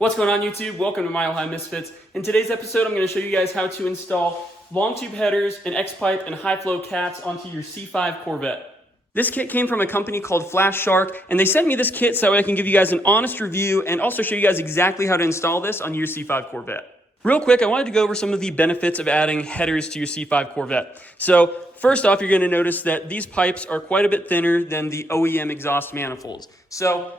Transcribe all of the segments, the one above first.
What's going on YouTube? Welcome to Mile High Misfits. In today's episode, I'm going to show you guys how to install long tube headers, an X-pipe, and high flow cats onto your C5 Corvette. This kit came from a company called Flashark, and they sent me this kit so that way I can give you guys an honest review and also show you guys exactly how to install this on your C5 Corvette. Real quick, I wanted to go over some of the benefits of adding headers to your C5 Corvette. So first off, you're going to notice that these pipes are quite a bit thinner than the OEM exhaust manifolds. So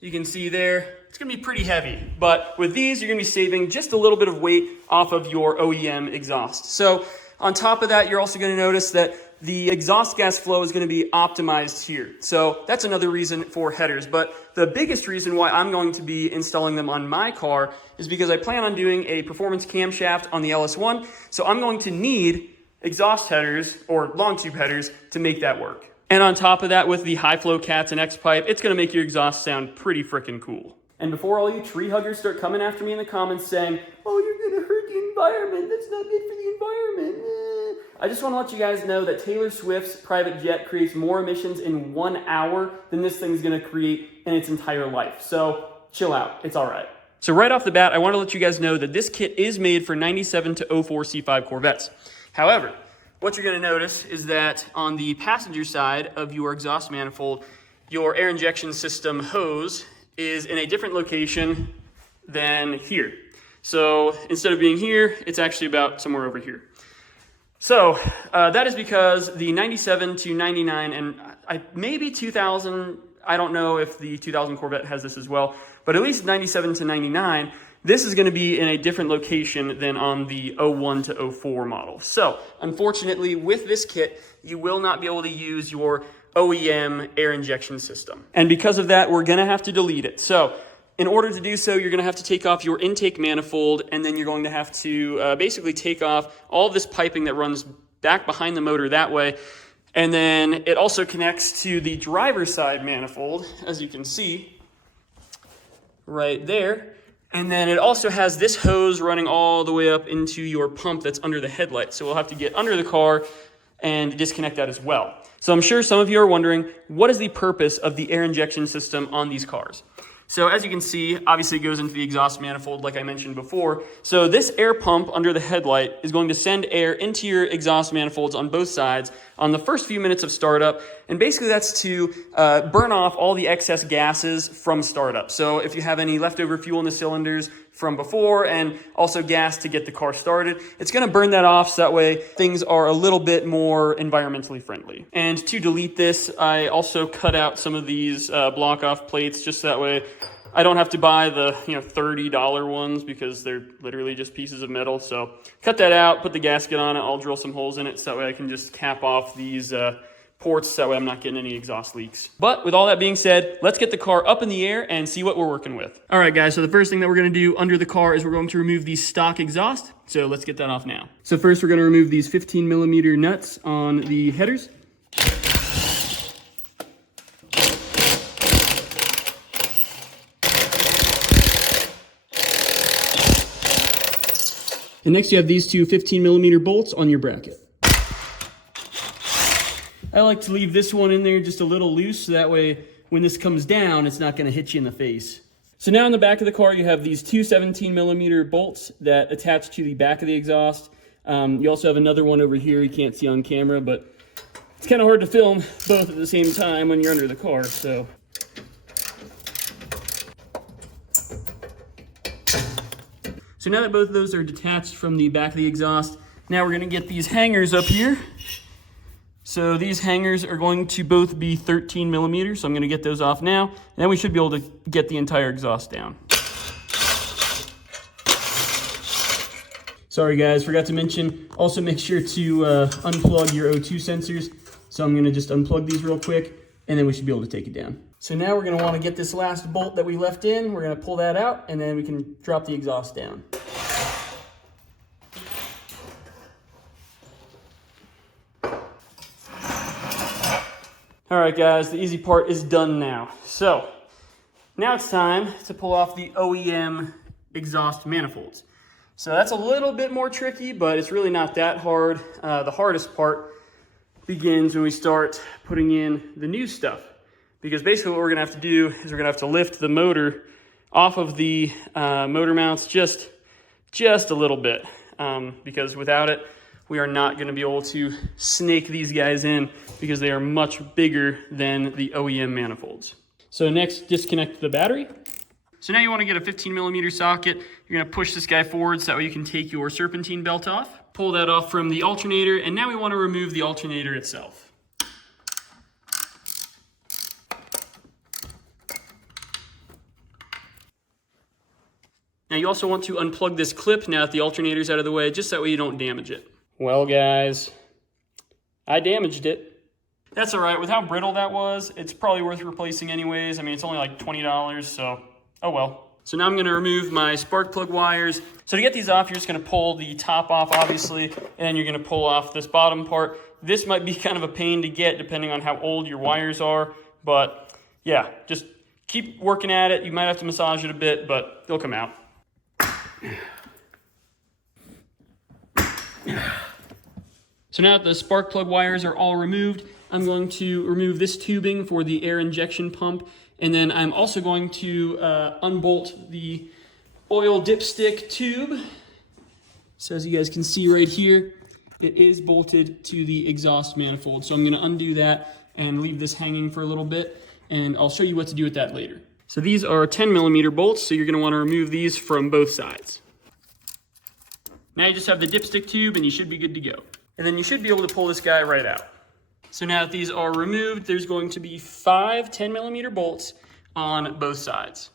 you can see there, it's going to be pretty heavy, but with these, you're going to be saving just a little bit of weight off of your OEM exhaust. So on top of that, you're also going to notice that the exhaust gas flow is going to be optimized here. So that's another reason for headers. But the biggest reason why I'm going to be installing them on my car is because I plan on doing a performance camshaft on the LS1. So I'm going to need exhaust headers or long tube headers to make that work. And on top of that, with the high flow cats and X-pipe, it's going to make your exhaust sound pretty freaking cool. And before all you tree huggers start coming after me in the comments saying, oh, you're going to hurt the environment, that's not good for the environment, I just want to let you guys know that Taylor Swift's private jet creates more emissions in 1 hour than this thing's going to create in its entire life. So chill out, it's all right. So right off the bat, I want to let you guys know that this kit is made for 97 to 04 C5 Corvettes. However, what you're going to notice is that on the passenger side of your exhaust manifold, your air injection system hose is in a different location than here. So instead of being here, it's actually about somewhere over here. So that is because the 97 to 99 and maybe 2000, I don't know if the 2000 Corvette has this as well, but at least 97 to 99, this is going to be in a different location than on the 01 to 04 model. So unfortunately, with this kit, you will not be able to use your OEM air injection system. And because of that, we're going to have to delete it. So in order to do so, you're going to have to take off your intake manifold, and then you're going to have to basically take off all of this piping that runs back behind the motor that way. And then it also connects to the driver's side manifold, as you can see right there. And then it also has this hose running all the way up into your pump that's under the headlight. So we'll have to get under the car and disconnect that as well. So I'm sure some of you are wondering, what is the purpose of the air injection system on these cars? So as you can see, obviously it goes into the exhaust manifold like I mentioned before. So this air pump under the headlight is going to send air into your exhaust manifolds on both sides on the first few minutes of startup. And basically that's to burn off all the excess gases from startup. So if you have any leftover fuel in the cylinders from before and also gas to get the car started, it's going to burn that off so that way things are a little bit more environmentally friendly. And to delete this, I also cut out some of these block off plates just so that way I don't have to buy the $30 ones because they're literally just pieces of metal. So cut that out, put the gasket on it, I'll drill some holes in it so that way I can just cap off these ports so that way I'm not getting any exhaust leaks. But with all that being said, let's get the car up in the air and see what we're working with. All right guys, so the first thing that we're going to do under the car is we're going to remove the stock exhaust. So let's get that off now. So first we're going to remove these 15mm nuts on the headers. And next you have these two 15mm bolts on your bracket. I like to leave this one in there just a little loose so that way when this comes down, it's not going to hit you in the face. So now in the back of the car, you have these two 17mm bolts that attach to the back of the exhaust. You also have another one over here you can't see on camera, but it's kind of hard to film both at the same time when you're under the car. So now that both of those are detached from the back of the exhaust, now we're going to get these hangers up here. So these hangers are going to both be 13mm, so I'm going to get those off now, and then we should be able to get the entire exhaust down. Sorry guys, forgot to mention, also make sure to unplug your O2 sensors. So I'm going to just unplug these real quick, and then we should be able to take it down. So now we're going to want to get this last bolt that we left in, we're going to pull that out, and then we can drop the exhaust down. All right guys, the easy part is done now. So now it's time to pull off the OEM exhaust manifolds. So that's a little bit more tricky, but it's really not that hard. The hardest part begins when we start putting in the new stuff. Because basically what we're gonna have to do is we're gonna have to lift the motor off of the motor mounts just a little bit, because without it, we are not going to be able to snake these guys in because they are much bigger than the OEM manifolds. So next, disconnect the battery. So now you want to get a 15mm socket. You're going to push this guy forward so that way you can take your serpentine belt off. Pull that off from the alternator, and now we want to remove the alternator itself. Now you also want to unplug this clip now that the alternator's out of the way, just that way you don't damage it. Well guys, I damaged it. That's all right, with how brittle that was, it's probably worth replacing anyways. I mean, it's only like $20, so oh well. So now I'm gonna remove my spark plug wires. So to get these off, you're just gonna pull the top off, obviously, and then you're gonna pull off this bottom part. This might be kind of a pain to get depending on how old your wires are, but yeah, just keep working at it. You might have to massage it a bit, but they'll come out. So now that the spark plug wires are all removed, I'm going to remove this tubing for the air injection pump, and then I'm also going to unbolt the oil dipstick tube. So as you guys can see right here, it is bolted to the exhaust manifold. So I'm going to undo that and leave this hanging for a little bit, and I'll show you what to do with that later. So these are 10mm bolts, so you're going to want to remove these from both sides. Now you just have the dipstick tube and you should be good to go. And then you should be able to pull this guy right out. So now that these are removed, there's going to be 5 10mm bolts on both sides.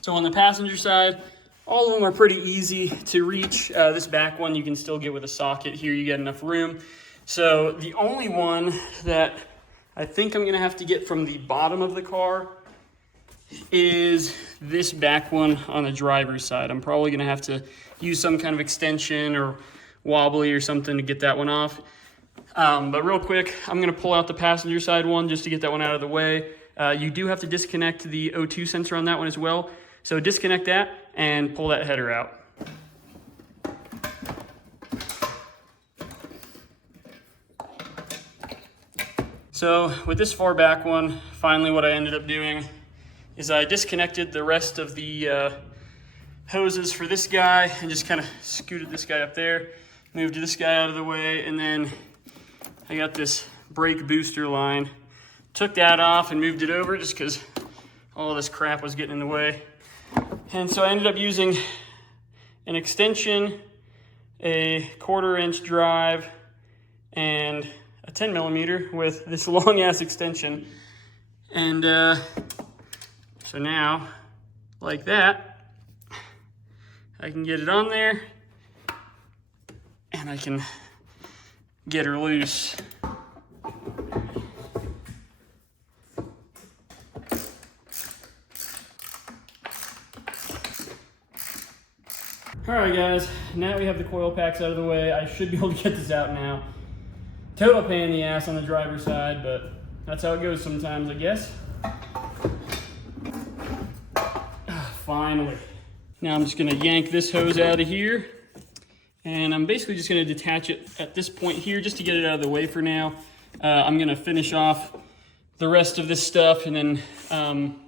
So on the passenger side, all of them are pretty easy to reach. This back one you can still get with a socket. Here you get enough room. So the only one that I think I'm gonna have to get from the bottom of the car is this back one on the driver's side. I'm probably gonna have to use some kind of extension or wobbly or something to get that one off. But real quick, I'm gonna pull out the passenger side one just to get that one out of the way. You do have to disconnect the O2 sensor on that one as well. So disconnect that and pull that header out. So with this far back one, finally what I ended up doing is I disconnected the rest of the hoses for this guy and just kind of scooted this guy up there, moved this guy out of the way, and then I got this brake booster line. Took that off and moved it over just because all this crap was getting in the way. And so I ended up using an extension, a 1/4 inch drive, and a 10mm with this long ass extension. And so now, like that, I can get it on there and I can get her loose. All right guys, now we have the coil packs out of the way. I should be able to get this out now. Total pain in the ass on the driver's side, but that's how it goes sometimes, I guess. Finally. Now I'm just gonna yank this hose out of here, and I'm basically just gonna detach it at this point here just to get it out of the way for now. I'm gonna finish off the rest of this stuff and then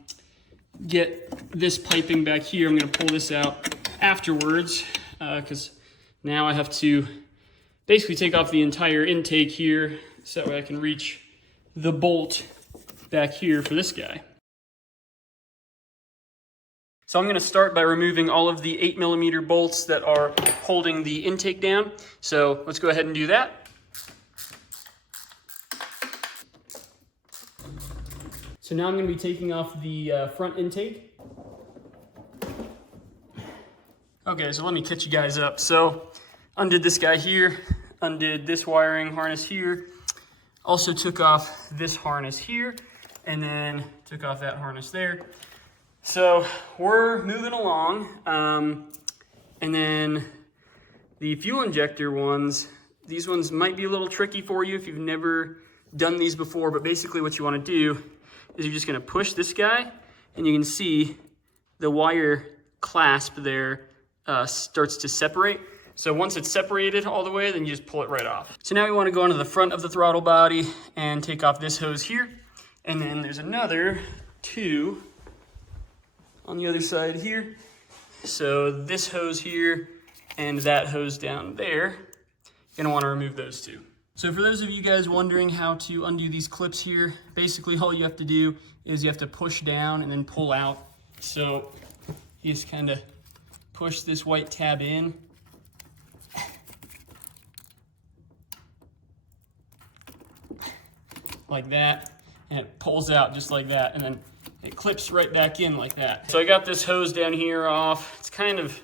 get this piping back here. I'm gonna pull this out afterwards because now I have to basically take off the entire intake here so that way I can reach the bolt back here for this guy. So I'm going to start by removing all of the 8mm bolts that are holding the intake down. So let's go ahead and do that. So now I'm going to be taking off the front intake. Okay, so let me catch you guys up. So undid this guy here, undid this wiring harness here, also took off this harness here, and then took off that harness there. So we're moving along, and then the fuel injector ones, these ones might be a little tricky for you if you've never done these before, but basically what you want to do is you're just going to push this guy, and you can see the wire clasp there starts to separate. So once it's separated all the way, then you just pull it right off. So now we want to go onto the front of the throttle body and take off this hose here. And then there's another 2 on the other side here. So this hose here and that hose down there, you're gonna want to remove those 2. So for those of you guys wondering how to undo these clips here, basically all you have to do is you have to push down and then pull out. So you just kind of push this white tab in. Like that, and it pulls out just like that, and then it clips right back in like that. So I got this hose down here off. It's kind of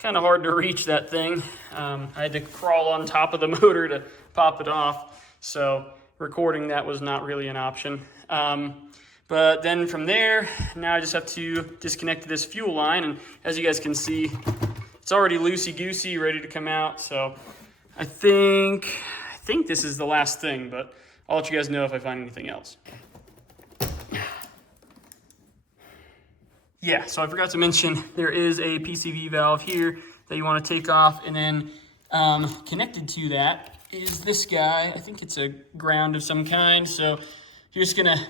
hard to reach that thing. I had to crawl on top of the motor to pop it off, so recording that was not really an option. But then from there, now I just have to disconnect this fuel line, and as you guys can see, it's already loosey-goosey, ready to come out. So I think this is the last thing, but I'll let you guys know if I find anything else. Yeah, so I forgot to mention there is a PCV valve here that you want to take off, and then connected to that is this guy. I think it's a ground of some kind. So you're just gonna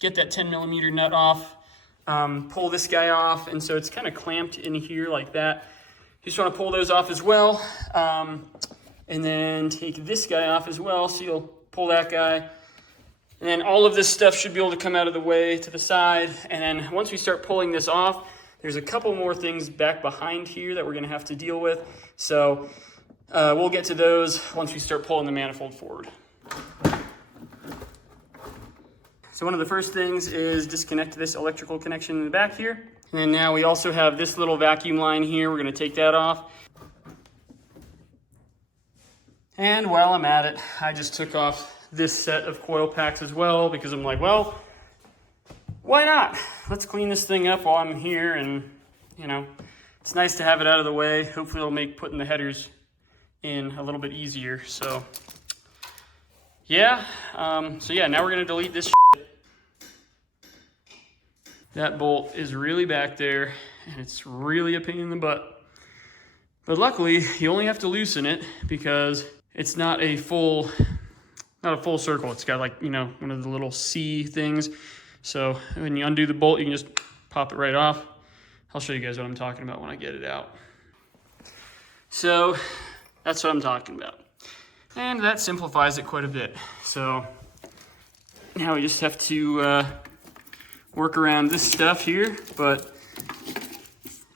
get that 10mm nut off, pull this guy off, and so it's kind of clamped in here like that. You just want to pull those off as well, and then take this guy off as well. So you'll pull that guy. And then all of this stuff should be able to come out of the way to the side. And then once we start pulling this off, there's a couple more things back behind here that we're gonna have to deal with. So we'll get to those once we start pulling the manifold forward. So one of the first things is disconnect this electrical connection in the back here. And then now we also have this little vacuum line here. We're gonna take that off. And while I'm at it, I just took off this set of coil packs as well, because I'm like, well, why not? Let's clean this thing up while I'm here, and you know, it's nice to have it out of the way. Hopefully it'll make putting the headers in a little bit easier. So yeah, now we're gonna delete this shit. That bolt is really back there, and it's really a pain in the butt. But luckily, you only have to loosen it because it's not a full circle. It's got, like, you know, one of the little C things. So when you undo the bolt, you can just pop it right off. I'll show you guys what I'm talking about when I get it out. So that's what I'm talking about. And that simplifies it quite a bit. So now we just have to work around this stuff here, but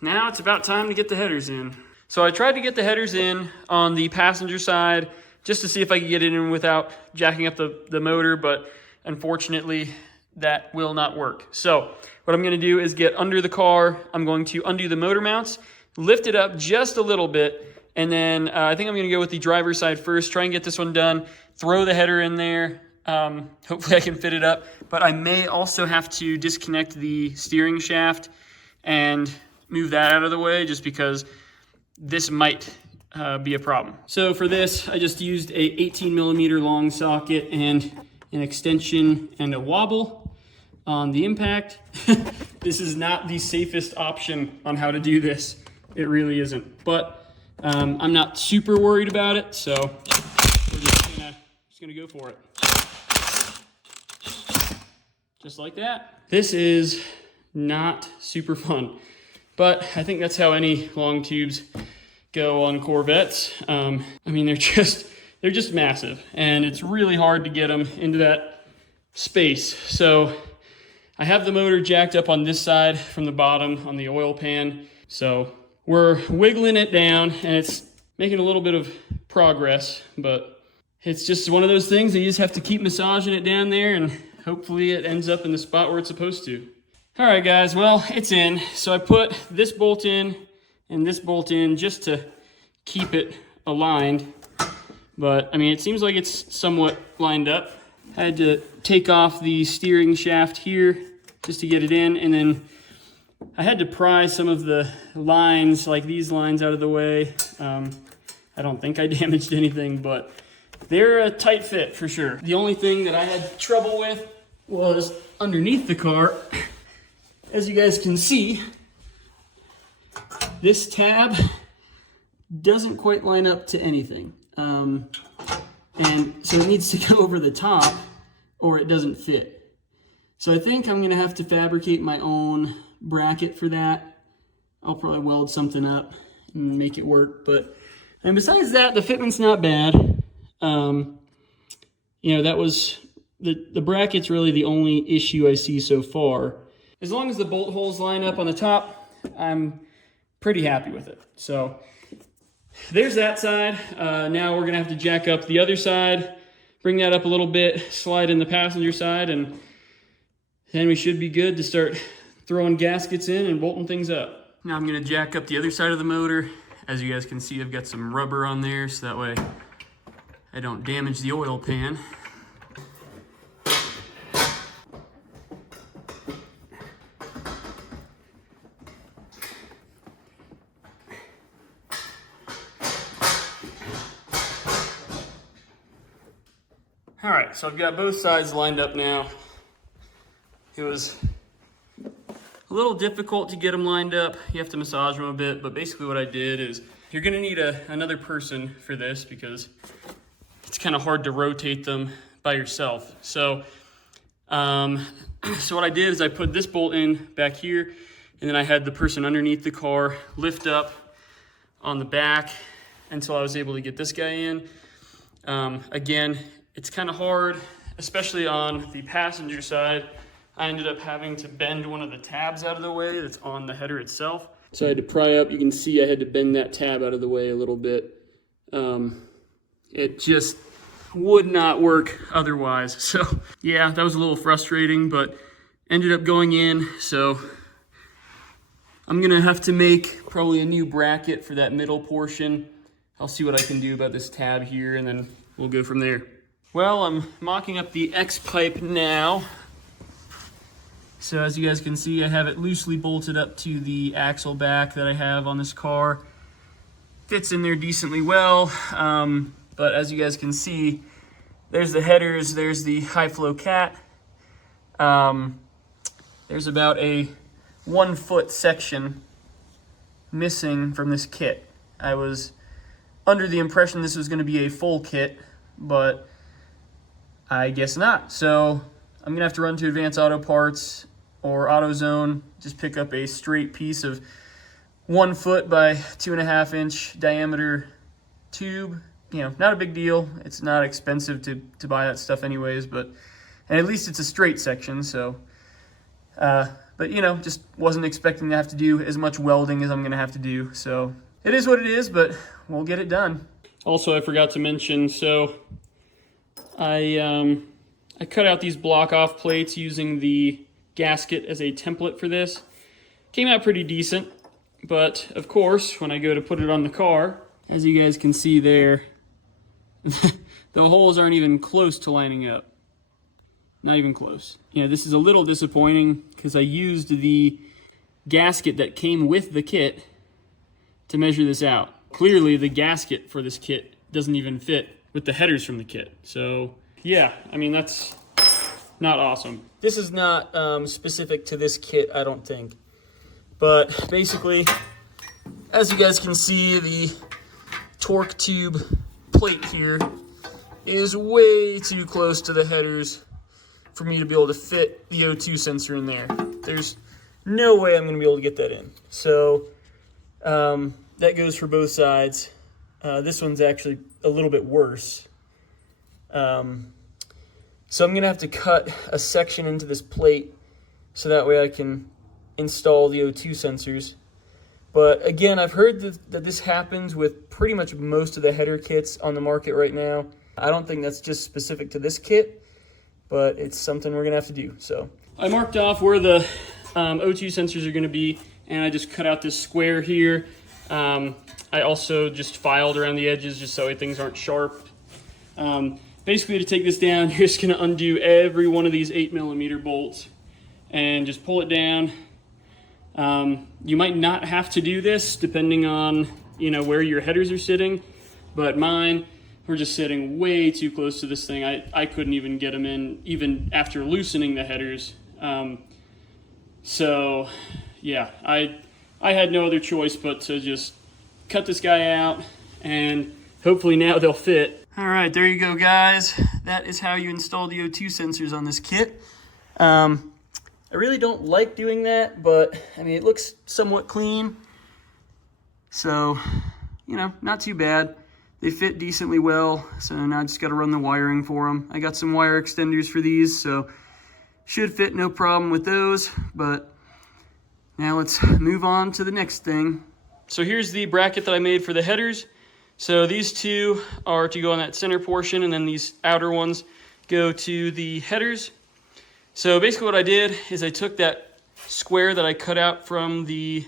now it's about time to get the headers in. So I tried to get the headers in on the passenger side just to see if I could get it in without jacking up the motor, but unfortunately that will not work. So what I'm gonna do is get under the car. I'm going to undo the motor mounts, lift it up just a little bit, and then I think I'm gonna go with the driver's side first, try and get this one done, throw the header in there. Hopefully I can fit it up, but I may also have to disconnect the steering shaft and move that out of the way, just because this might be a problem. So for this, I just used a 18mm long socket and an extension and a wobble on the impact. This is not the safest option on how to do this. It really isn't, but I'm not super worried about it, so we're just gonna go for it. Just like that. This is not super fun, but I think that's how any long tubes go on Corvettes. I mean, they're just massive, and it's really hard to get them into that space. So I have the motor jacked up on this side from the bottom on the oil pan. So we're wiggling it down, and it's making a little bit of progress, but it's just one of those things that you just have to keep massaging it down there, and hopefully it ends up in the spot where it's supposed to. All right, guys, well, it's in. So I put this bolt in and this bolt in just to keep it aligned. But I mean, it seems like it's somewhat lined up. I had to take off the steering shaft here just to get it in, and then I had to pry some of the lines, like these lines, out of the way. I don't think I damaged anything, but they're a tight fit for sure. The only thing that I had trouble with was underneath the car. As you guys can see, this tab doesn't quite line up to anything. And so it needs to go over the top or it doesn't fit. So I think I'm gonna have to fabricate my own bracket for that. I'll probably weld something up and make it work. And besides that, the fitment's not bad. You know, that was, the bracket's really the only issue I see so far. As long as the bolt holes line up on the top, I'm pretty happy with it. So there's that side. Now we're gonna have to jack up the other side, bring that up a little bit, slide in the passenger side, and then we should be good to start throwing gaskets in and bolting things up. Now I'm gonna jack up the other side of the motor. As you guys can see, I've got some rubber on there so that way I don't damage the oil pan. All right, so I've got both sides lined up now. It was a little difficult to get them lined up. You have to massage them a bit, but basically what I did is, you're gonna need another person for this because it's kind of hard to rotate them by yourself. So, so what I did is I put this bolt in back here, and then I had the person underneath the car lift up on the back until I was able to get this guy in. Again, it's kind of hard, especially on the passenger side. I ended up having to bend one of the tabs out of the way that's on the header itself. So I had to pry up. You can see I had to bend that tab out of the way a little bit. It just would not work otherwise. So yeah, that was a little frustrating, but ended up going in. So I'm gonna have to make probably a new bracket for that middle portion. I'll see what I can do about this tab here, and then we'll go from there. Well, I'm mocking up the X-pipe now. So as you guys can see, I have it loosely bolted up to the axle back that I have on this car. Fits in there decently well, but as you guys can see, there's the headers, there's the high flow cat. There's about a 1 foot section missing from this kit. I was under the impression this was gonna be a full kit, but I guess not. So I'm gonna have to run to Advanced Auto Parts or AutoZone, just pick up a straight piece of 1 foot by 2.5 inch diameter tube. You know, not a big deal. It's not expensive to buy that stuff anyways, and at least it's a straight section, so. But you know, just wasn't expecting to have to do as much welding as I'm gonna have to do. So it is what it is, but we'll get it done. Also, I forgot to mention, so I cut out these block off plates using the gasket as a template for this. Came out pretty decent, but of course, when I go to put it on the car, as you guys can see there, the holes aren't even close to lining up. Not even close. You know, this is a little disappointing because I used the gasket that came with the kit to measure this out. Clearly, the gasket for this kit doesn't even fit with the headers from the kit. So yeah, I mean, that's not awesome. This is not specific to this kit, I don't think. But basically, as you guys can see, the torque tube plate here is way too close to the headers for me to be able to fit the O2 sensor in there. There's no way I'm gonna be able to get that in. So that goes for both sides. This one's actually a little bit worse. So I'm gonna have to cut a section into this plate so that way I can install the O2 sensors. But again, I've heard that this happens with pretty much most of the header kits on the market right now. I don't think that's just specific to this kit, but it's something we're gonna have to do, so. I marked off where the O2 sensors are gonna be, and I just cut out this square here. I also just filed around the edges just so things aren't sharp. Basically, to take this down, you're just gonna undo every one of these 8mm bolts and just pull it down. You might not have to do this depending on, you know, where your headers are sitting, but mine were just sitting way too close to this thing. I couldn't even get them in even after loosening the headers. So yeah, I had no other choice but to just cut this guy out, and hopefully now they'll fit. All right, there you go, guys. That is how you install the O2 sensors on this kit. I really don't like doing that, but I mean, it looks somewhat clean. So, you know, not too bad. They fit decently well, so now I just got to run the wiring for them. I got some wire extenders for these, so should fit no problem with those. But now let's move on to the next thing. So here's the bracket that I made for the headers. So these two are to go on that center portion, and then these outer ones go to the headers. So basically what I did is I took that square that I cut out from the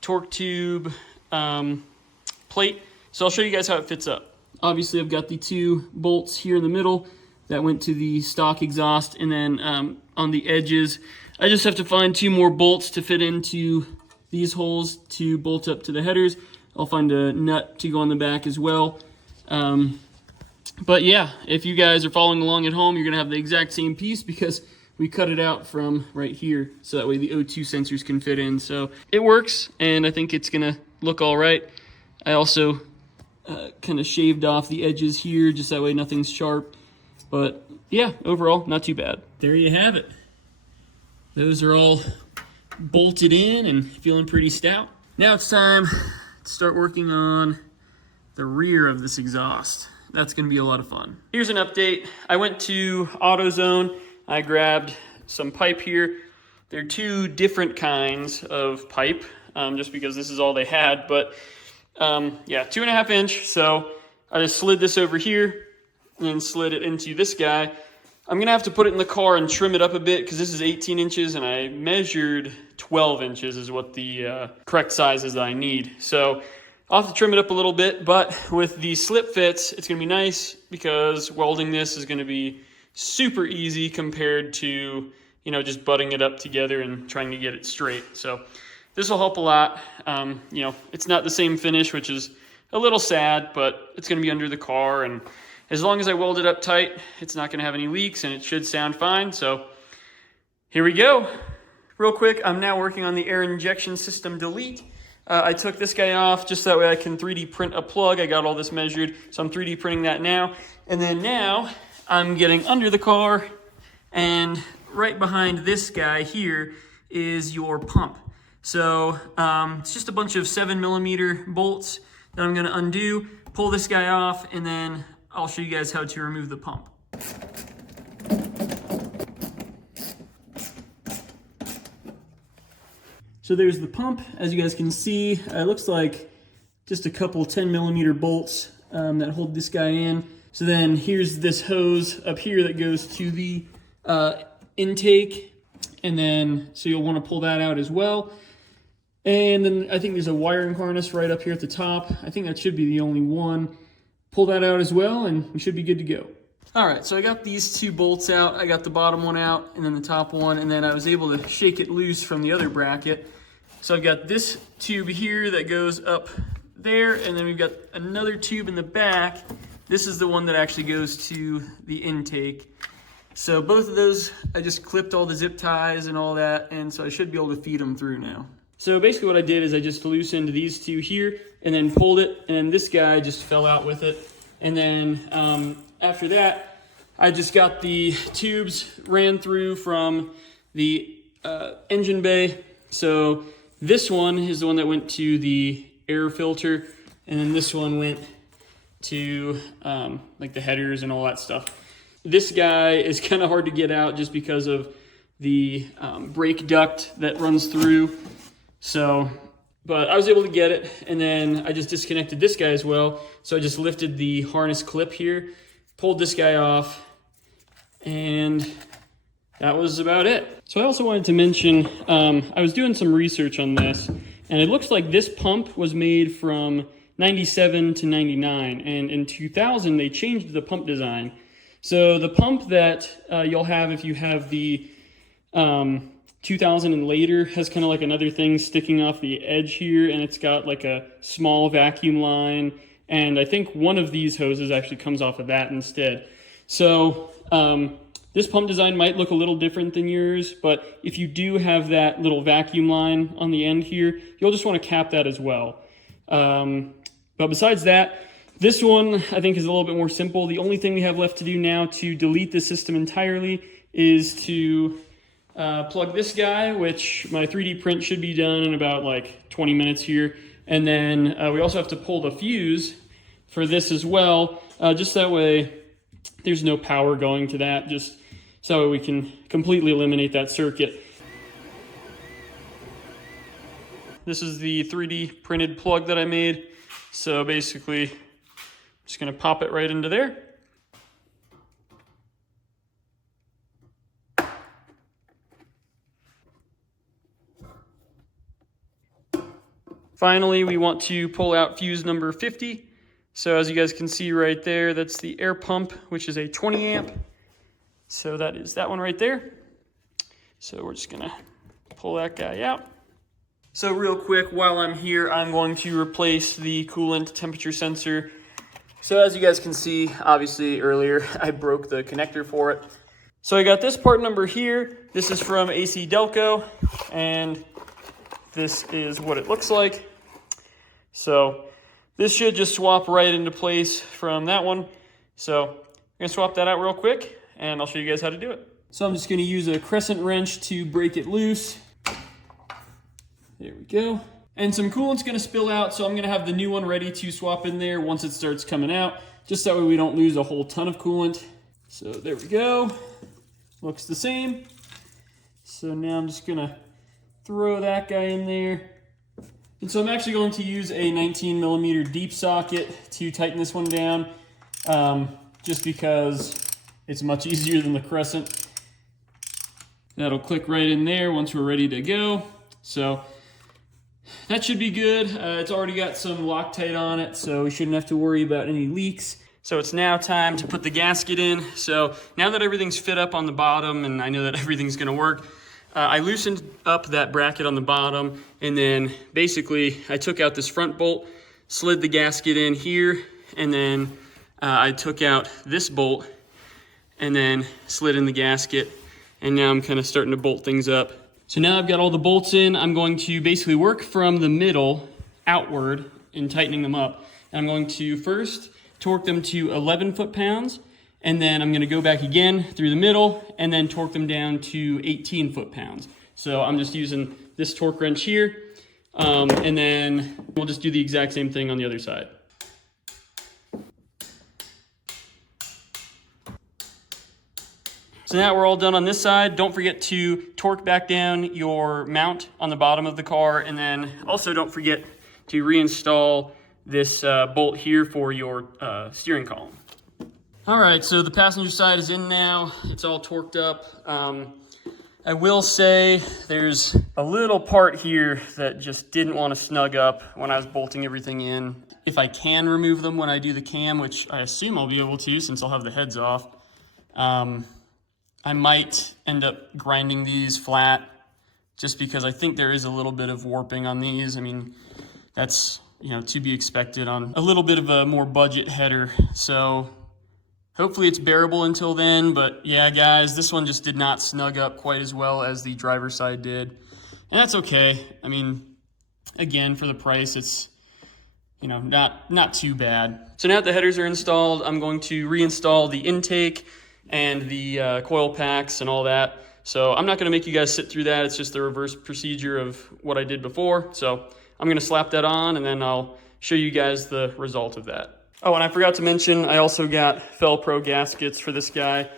torque tube plate. So I'll show you guys how it fits up. Obviously I've got the two bolts here in the middle that went to the stock exhaust, and then on the edges I just have to find two more bolts to fit into these holes to bolt up to the headers. I'll find a nut to go on the back as well. But yeah, if you guys are following along at home, you're gonna have the exact same piece because we cut it out from right here, so that way the O2 sensors can fit in. So it works, and I think it's gonna look all right. I also kind of shaved off the edges here, just that way nothing's sharp. But yeah, overall, not too bad. There you have it. Those are all bolted in and feeling pretty stout. Now it's time to start working on the rear of this exhaust. That's gonna be a lot of fun. Here's an update. I went to AutoZone. I grabbed some pipe here. They're two different kinds of pipe, just because this is all they had. But yeah, 2.5 inch. So I just slid this over here and then slid it into this guy. I'm gonna have to put it in the car and trim it up a bit because this is 18 inches and I measured 12 inches is what the correct size is that I need. So I'll have to trim it up a little bit, but with the slip fits, it's gonna be nice because welding this is gonna be super easy compared to, you know, just butting it up together and trying to get it straight. So this will help a lot. You know, it's not the same finish, which is a little sad, but it's gonna be under the car, and as long as I weld it up tight, it's not gonna have any leaks and it should sound fine. So here we go. Real quick, I'm now working on the air injection system delete. I took this guy off just that way I can 3D print a plug. I got all this measured, so I'm 3D printing that now. And then now I'm getting under the car, and right behind this guy here is your pump. So it's just a bunch of 7mm bolts that I'm gonna undo, pull this guy off, and then I'll show you guys how to remove the pump. So there's the pump. As you guys can see, it looks like just a couple 10mm bolts that hold this guy in. So then here's this hose up here that goes to the intake, and then so you'll want to pull that out as well. And then I think there's a wiring harness right up here at the top. I think that should be the only one. Pull that out as well, and we should be good to go. All right, so I got these two bolts out. I got the bottom one out and then the top one, and then I was able to shake it loose from the other bracket. So I've got this tube here that goes up there, and then we've got another tube in the back. This is the one that actually goes to the intake. So both of those, I just clipped all the zip ties and all that, and so I should be able to feed them through now. So basically what I did is I just loosened these two here and then pulled it, and then this guy just fell out with it. And then after that, I just got the tubes ran through from the engine bay. So this one is the one that went to the air filter, and then this one went to like the headers and all that stuff. This guy is kind of hard to get out just because of the brake duct that runs through. So, but I was able to get it, and then I just disconnected this guy as well. So I just lifted the harness clip here, pulled this guy off, and that was about it. So I also wanted to mention, I was doing some research on this, and it looks like this pump was made from 97 to 99, and in 2000 they changed the pump design. So the pump that you'll have if you have the 2000 and later has kind of like another thing sticking off the edge here, and it's got like a small vacuum line, and I think one of these hoses actually comes off of that instead. So this pump design might look a little different than yours, but if you do have that little vacuum line on the end here, you'll just want to cap that as well. But besides that, this one I think is a little bit more simple. The only thing we have left to do now to delete the system entirely is to plug this guy, which my 3D print should be done in about like 20 minutes here. And then we also have to pull the fuse for this as well, just that way there's no power going to that, just so we can completely eliminate that circuit. This is the 3D printed plug that I made. So basically, I'm just gonna pop it right into there. Finally, we want to pull out fuse number 50. So as you guys can see right there, that's the air pump, which is a 20 amp. So that is that one right there. So we're just gonna pull that guy out. So real quick, while I'm here, I'm going to replace the coolant temperature sensor. So as you guys can see, obviously earlier, I broke the connector for it. So I got this part number here. This is from AC Delco, and this is what it looks like. So this should just swap right into place from that one. So I'm gonna swap that out real quick, and I'll show you guys how to do it. So I'm just gonna use a crescent wrench to break it loose. There we go. And some coolant's gonna spill out, so I'm gonna have the new one ready to swap in there once it starts coming out, just that way we don't lose a whole ton of coolant. So there we go. Looks the same. So now I'm just gonna throw that guy in there. And so I'm actually going to use a 19mm deep socket to tighten this one down, just because it's much easier than the crescent. That'll click right in there once we're ready to go. So that should be good. It's already got some Loctite on it, so we shouldn't have to worry about any leaks. So it's now time to put the gasket in. So now that everything's fit up on the bottom and I know that everything's gonna work, I loosened up that bracket on the bottom, and then basically I took out this front bolt, slid the gasket in here, and then I took out this bolt and then slid in the gasket, and now I'm kind of starting to bolt things up. So now I've got all the bolts in. I'm going to basically work from the middle outward in tightening them up. And I'm going to first torque them to 11 foot-pounds, and then I'm gonna go back again through the middle and then torque them down to 18 foot-pounds. So I'm just using this torque wrench here, and then we'll just do the exact same thing on the other side. So now we're all done on this side. Don't forget to torque back down your mount on the bottom of the car, and then also don't forget to reinstall this bolt here for your steering column. All right, so the passenger side is in now. It's all torqued up. I will say there's a little part here that just didn't want to snug up when I was bolting everything in. If I can remove them when I do the cam, which I assume I'll be able to since I'll have the heads off, I might end up grinding these flat just because I think there is a little bit of warping on these. I mean, that's, you know, to be expected on a little bit of a more budget header. So hopefully it's bearable until then, but yeah, guys, this one just did not snug up quite as well as the driver's side did. And that's okay. I mean, again, for the price, it's, you know, not too bad. So now that the headers are installed, I'm going to reinstall the intake and the coil packs and all that. So I'm not gonna make you guys sit through that. It's just the reverse procedure of what I did before. So I'm gonna slap that on, and then I'll show you guys the result of that. Oh, and I forgot to mention, I also got Fel-Pro gaskets for this guy.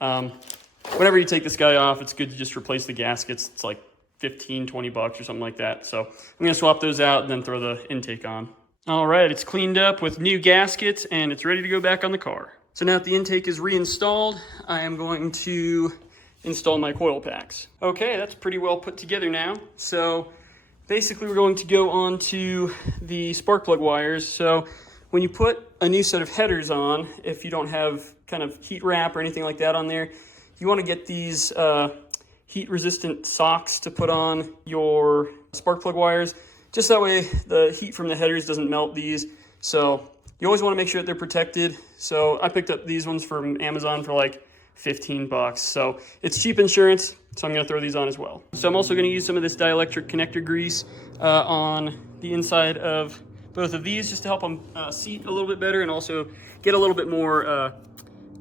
Whenever you take this guy off, it's good to just replace the gaskets. It's like 15, 20 bucks or something like that. So I'm gonna swap those out and then throw the intake on. All right, it's cleaned up with new gaskets and it's ready to go back on the car. So now that the intake is reinstalled, I am going to install my coil packs. Okay, that's pretty well put together now. So basically we're going to go on to the spark plug wires. So when you put a new set of headers on, if you don't have kind of heat wrap or anything like that on there, you want to get these heat resistant socks to put on your spark plug wires. Just that way the heat from the headers doesn't melt these. So you always want to make sure that they're protected. So I picked up these ones from Amazon for like 15 bucks. So it's cheap insurance, so I'm going to throw these on as well. So I'm also going to use some of this dielectric connector grease on the inside of both of these just to help them seat a little bit better and also get a little bit more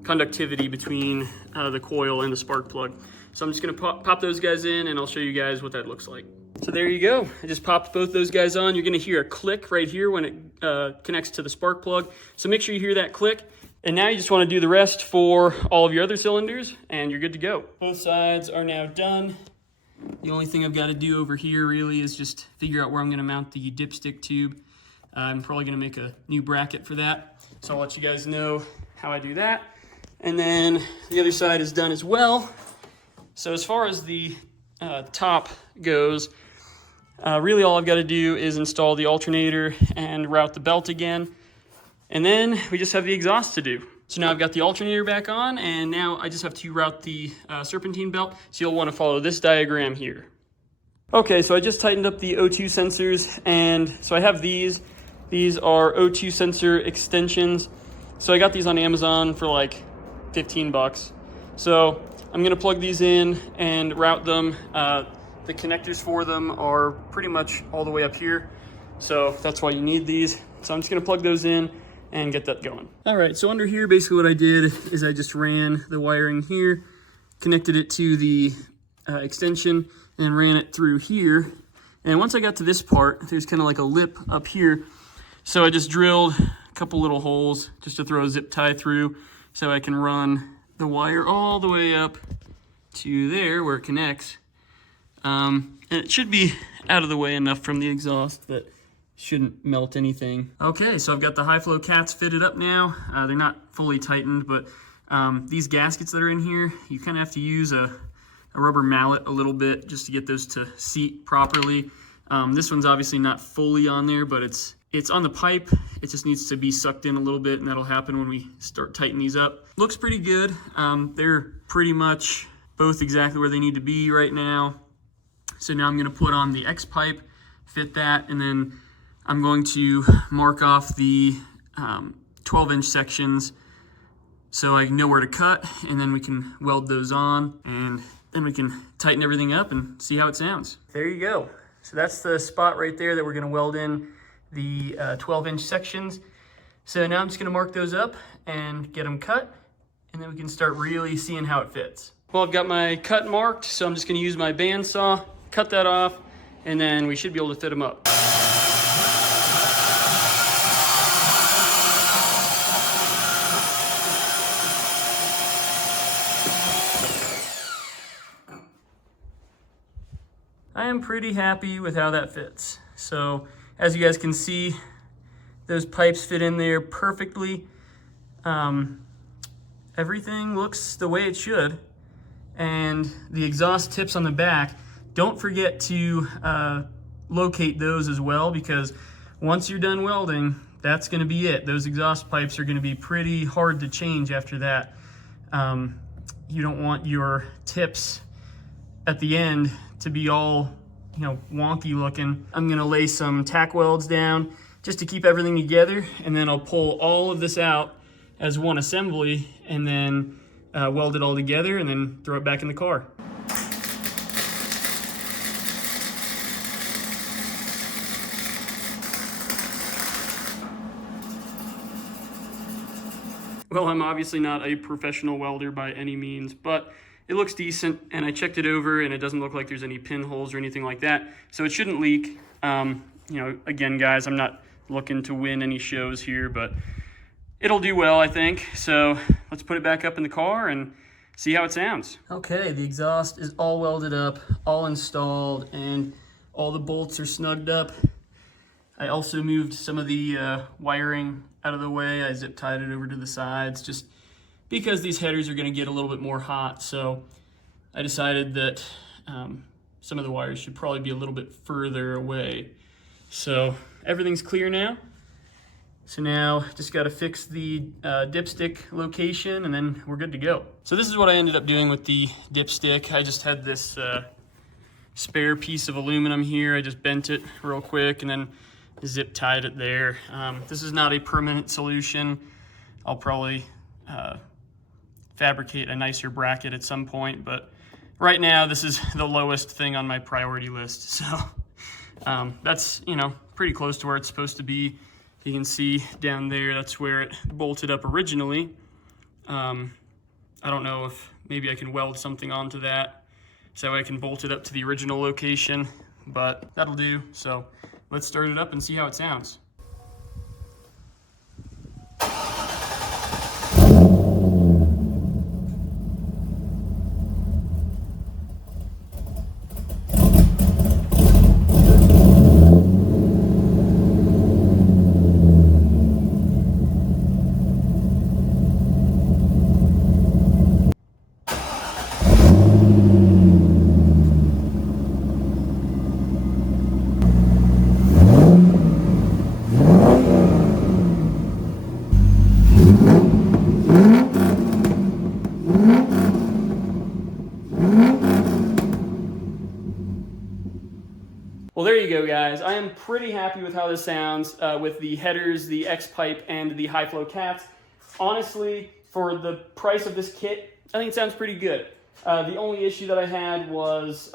conductivity between the coil and the spark plug. So I'm just gonna pop those guys in and I'll show you guys what that looks like. So there you go. I just popped both those guys on. You're gonna hear a click right here when it connects to the spark plug. So make sure you hear that click. And now you just wanna do the rest for all of your other cylinders and you're good to go. Both sides are now done. The only thing I've gotta do over here really is just figure out where I'm gonna mount the dipstick tube. I'm probably gonna make a new bracket for that. So I'll let you guys know how I do that. And then the other side is done as well. So as far as the top goes, really all I've got to do is install the alternator and route the belt again. And then we just have the exhaust to do. So now I've got the alternator back on and now I just have to route the serpentine belt. So you'll want to follow this diagram here. Okay, so I just tightened up the O2 sensors and so I have these. These are O2 sensor extensions. So I got these on Amazon for like 15 bucks. So I'm gonna plug these in and route them. The connectors for them are pretty much all the way up here. So that's why you need these. So I'm just gonna plug those in and get that going. All right, so under here, basically what I did is I just ran the wiring here, connected it to the extension and ran it through here. And once I got to this part, there's kind of like a lip up here. So I just drilled a couple little holes just to throw a zip tie through so I can run the wire all the way up to there where it connects. And it should be out of the way enough from the exhaust that shouldn't melt anything. Okay, so I've got the high flow cats fitted up now. They're not fully tightened, but these gaskets that are in here, you kind of have to use a rubber mallet a little bit just to get those to seat properly. This one's obviously not fully on there, but it's on the pipe. It just needs to be sucked in a little bit, and that'll happen when we start tightening these up. Looks pretty good. They're pretty much both exactly where they need to be right now. So now I'm gonna put on the X pipe, fit that, and then I'm going to mark off the 12-inch sections so I know where to cut, and then we can weld those on, and then we can tighten everything up and see how it sounds. There you go. So that's the spot right there that we're gonna weld in the 12-inch sections. So now I'm just gonna mark those up and get them cut, and then we can start really seeing how it fits. Well, I've got my cut marked, so I'm just gonna use my bandsaw, cut that off, and then we should be able to fit them up. I am pretty happy with how that fits. So as you guys can see, those pipes fit in there perfectly. Everything looks the way it should. And the exhaust tips on the back, don't forget to locate those as well, because once you're done welding, that's gonna be it. Those exhaust pipes are gonna be pretty hard to change after that. You don't want your tips at the end to be all, you know, wonky looking. I'm gonna lay some tack welds down just to keep everything together, and then I'll pull all of this out as one assembly and then weld it all together and then throw it back in the car. Well, I'm obviously not a professional welder by any means, but it looks decent, and I checked it over, and it doesn't look like there's any pinholes or anything like that, so it shouldn't leak. You know, again, guys, I'm not looking to win any shows here, but it'll do well, I think. So let's put it back up in the car and see how it sounds. Okay, the exhaust is all welded up, all installed, and all the bolts are snugged up. I also moved some of the wiring out of the way. I zip tied it over to the sides just because these headers are going to get a little bit more hot. So I decided that some of the wires should probably be a little bit further away. So everything's clear now. So now just got to fix the dipstick location, and then we're good to go. So this is what I ended up doing with the dipstick. I just had this spare piece of aluminum here. I just bent it real quick and then zip tied it there. This is not a permanent solution. I'll probably fabricate a nicer bracket at some point, but right now this is the lowest thing on my priority list. So that's, you know, pretty close to where it's supposed to be. You can see down there, that's where it bolted up originally. I don't know if maybe I can weld something onto that so that way I can bolt it up to the original location, but that'll do. So let's start it up and see how it sounds. Well, there you go, guys. I am pretty happy with how this sounds with the headers, the X-pipe, and the high-flow cats. Honestly, for the price of this kit, I think it sounds pretty good. The only issue that I had was,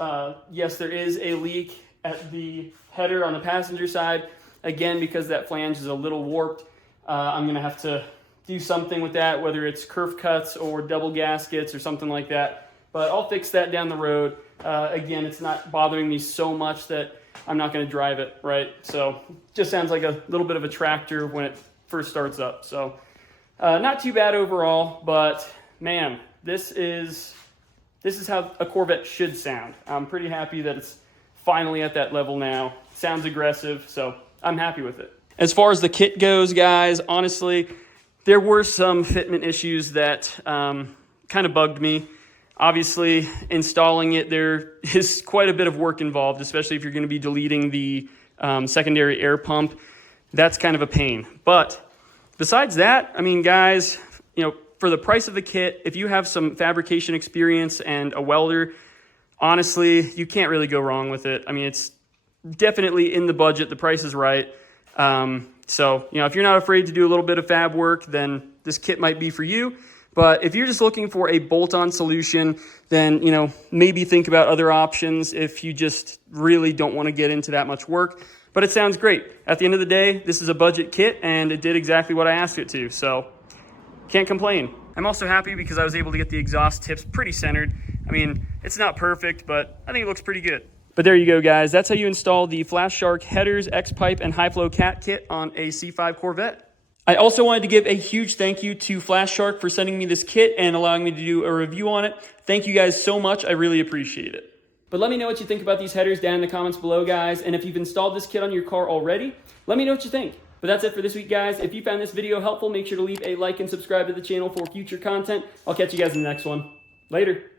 yes, there is a leak at the header on the passenger side. Again, because that flange is a little warped, I'm going to have to do something with that, whether it's kerf cuts or double gaskets or something like that. But I'll fix that down the road. Again, it's not bothering me so much that I'm not going to drive it, right? So just sounds like a little bit of a tractor when it first starts up. So not too bad overall, but man, this is how a Corvette should sound. I'm pretty happy that it's finally at that level now. Sounds aggressive, so I'm happy with it. As far as the kit goes, guys, honestly, there were some fitment issues that kind of bugged me. Obviously, installing it, there is quite a bit of work involved, especially if you're going to be deleting the secondary air pump. That's kind of a pain. But besides that, I mean, guys, you know, for the price of the kit, if you have some fabrication experience and a welder, honestly, you can't really go wrong with it. I mean, it's definitely in the budget. The price is right. So, you know, if you're not afraid to do a little bit of fab work, then this kit might be for you. But if you're just looking for a bolt-on solution, then, you know, maybe think about other options if you just really don't want to get into that much work. But it sounds great. At the end of the day, this is a budget kit, and it did exactly what I asked it to, so can't complain. I'm also happy because I was able to get the exhaust tips pretty centered. I mean, it's not perfect, but I think it looks pretty good. But there you go, guys. That's how you install the Flashark headers, X-pipe, and high-flow cat kit on a C5 Corvette. I also wanted to give a huge thank you to Flashark for sending me this kit and allowing me to do a review on it. Thank you guys so much. I really appreciate it. But let me know what you think about these headers down in the comments below, guys. And if you've installed this kit on your car already, let me know what you think. But that's it for this week, guys. If you found this video helpful, make sure to leave a like and subscribe to the channel for future content. I'll catch you guys in the next one. Later.